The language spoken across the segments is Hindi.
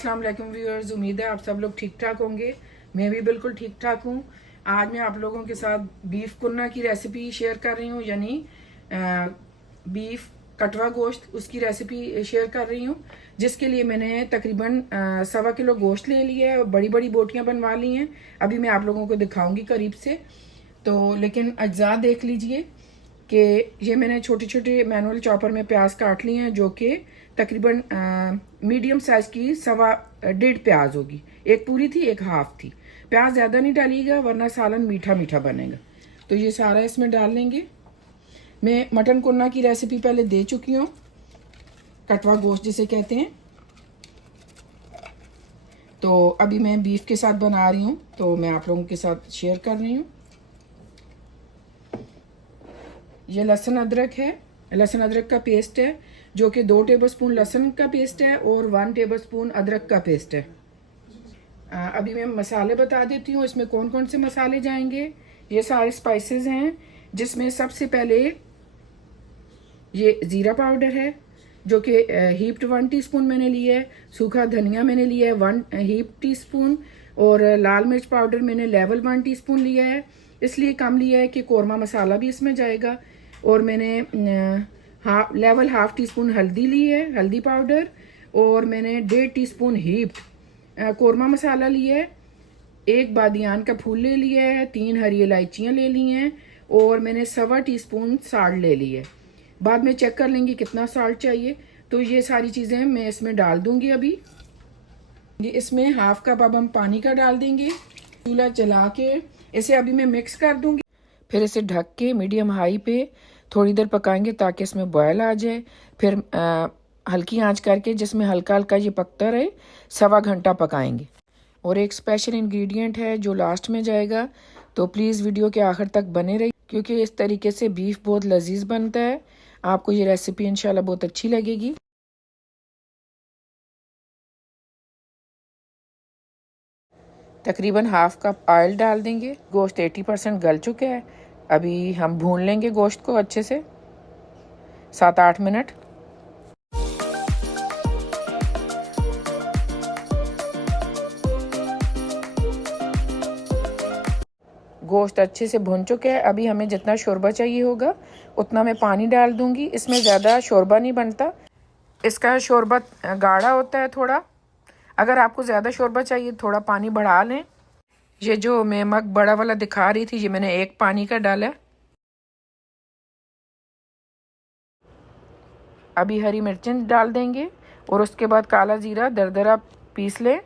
अस्सलाम वालेकुम व्यूअर्स, उम्मीद है आप सब लोग ठीक ठाक होंगे। मैं भी बिल्कुल ठीक ठाक हूँ। आज मैं आप लोगों के साथ बीफ कुन्ना की रेसिपी शेयर कर रही हूँ, यानी बीफ कटवा गोश्त उसकी रेसिपी शेयर कर रही हूँ, जिसके लिए मैंने तकरीबन 1.25 किलो गोश्त ले लिया है और बड़ी बड़ी बोटियाँ बनवा ली हैं। अभी मैं आप लोगों को दिखाऊंगी करीब से, तो लेकिन अज्जा देख लीजिए कि ये मैंने छोटे छोटे मैनुअल चॉपर में प्याज काट लिए हैं, जो कि तकरीबन मीडियम साइज की 1.5 प्याज होगी। एक पूरी थी, एक हाफ थी। प्याज ज़्यादा नहीं डालिएगा वरना सालन मीठा मीठा बनेगा। तो ये सारा इसमें डाल लेंगे। मैं मटन कुन्ना की रेसिपी पहले दे चुकी हूँ, कटवा गोश्त जिसे कहते हैं। तो अभी मैं बीफ के साथ बना रही हूँ, तो मैं आप लोगों के साथ शेयर कर रही हूँ। ये लहसुन अदरक है, लहसुन अदरक का पेस्ट है, जो कि 2 टेबलस्पून लहसुन का पेस्ट है और 1 टेबलस्पून अदरक का पेस्ट है। अभी मैं मसाले बता देती हूँ इसमें कौन कौन से मसाले जाएंगे। ये सारे स्पाइसेस हैं, जिसमें सबसे पहले ये ज़ीरा पाउडर है, जो कि हीप्ड 1 टीस्पून मैंने लिया है। सूखा धनिया मैंने लिया है 1 हीप टीस्पून, और लाल मिर्च पाउडर मैंने लेवल 1 टीस्पून लिया है। इसलिए कम लिया है कि कौरमा मसाला भी इसमें जाएगा। और मैंने लेवल हाफ टीस्पून हल्दी ली है, हल्दी पाउडर, और मैंने 1.5 टीस्पून हीप्ड कौरमा मसाला लिया है। 1 बादियान का फूल ले लिया है, 3 हरी इलायचियाँ ले ली हैं, और मैंने 1.25 टीस्पून साल्ट ले ली है। बाद में चेक कर लेंगे कितना साल्ट चाहिए। तो ये सारी चीज़ें मैं इसमें डाल दूंगी अभी। इसमें हाफ कप अब हम पानी का डाल देंगे। चूल्हा जला के इसे अभी मैं मिक्स कर दूंगी। फिर इसे ढक के मीडियम हाई पे थोड़ी देर पकाएंगे ताकि इसमें बॉयल आ जाए। फिर हल्की आंच करके, जिसमें हल्का हल्का ये पकता रहे, 1.25 घंटा पकाएंगे। और एक स्पेशल इंग्रेडिएंट है जो लास्ट में जाएगा, तो प्लीज़ वीडियो के आखिर तक बने रहिए, क्योंकि इस तरीके से बीफ बहुत लजीज बनता है। आपको ये रेसिपी इंशाल्लाह बहुत अच्छी लगेगी। तकरीबन हाफ कप ऑयल डाल देंगे। गोश्त 80% गल चुका है। अभी हम भून लेंगे गोश्त को अच्छे से 7-8 मिनट। गोश्त अच्छे से भुन चुके हैं। अभी हमें जितना शोरबा चाहिए होगा उतना मैं पानी डाल दूंगी। इसमें ज़्यादा शोरबा नहीं बनता, इसका शोरबा गाढ़ा होता है थोड़ा। अगर आपको ज़्यादा शोरबा चाहिए थोड़ा पानी बढ़ा लें। ये जो मैं मग बड़ा वाला दिखा रही थी, ये मैंने 1 पानी का डाला। अभी हरी मिर्चें डाल देंगे, और उसके बाद काला ज़ीरा दरदरा पीस लें,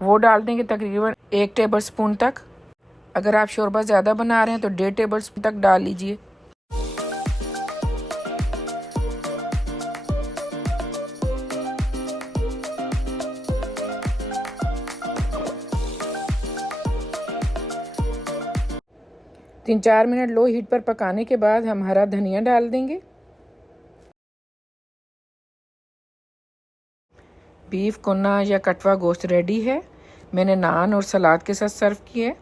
वो डाल देंगे तकरीबन 1 टेबलस्पून तक। अगर आप शोरबा ज़्यादा बना रहे हैं तो 1.5 टेबलस्पून तक डाल लीजिए। तीन 4 मिनट लो हीट पर पकाने के बाद हम हरा धनिया डाल देंगे। बीफ कुन्ना या कटवा गोश्त रेडी है। मैंने नान और सलाद के साथ सर्व किया है।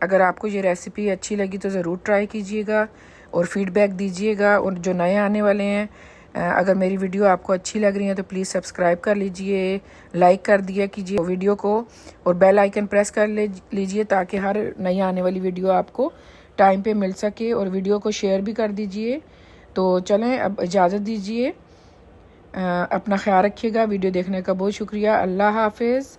अगर आपको ये रेसिपी अच्छी लगी तो ज़रूर ट्राई कीजिएगा और फीडबैक दीजिएगा। और जो नए आने वाले हैं, अगर मेरी वीडियो आपको अच्छी लग रही है तो प्लीज़ सब्सक्राइब कर लीजिए, लाइक कर दिया कीजिए वीडियो को, और बेल आइकन प्रेस कर लीजिए ताकि हर नई आने वाली वीडियो आपको टाइम पे मिल सके। और वीडियो को शेयर भी कर दीजिए। तो चलें, अब इजाज़त दीजिए। अपना ख्याल रखिएगा। वीडियो देखने का बहुत शुक्रिया। अल्लाह हाफिज़।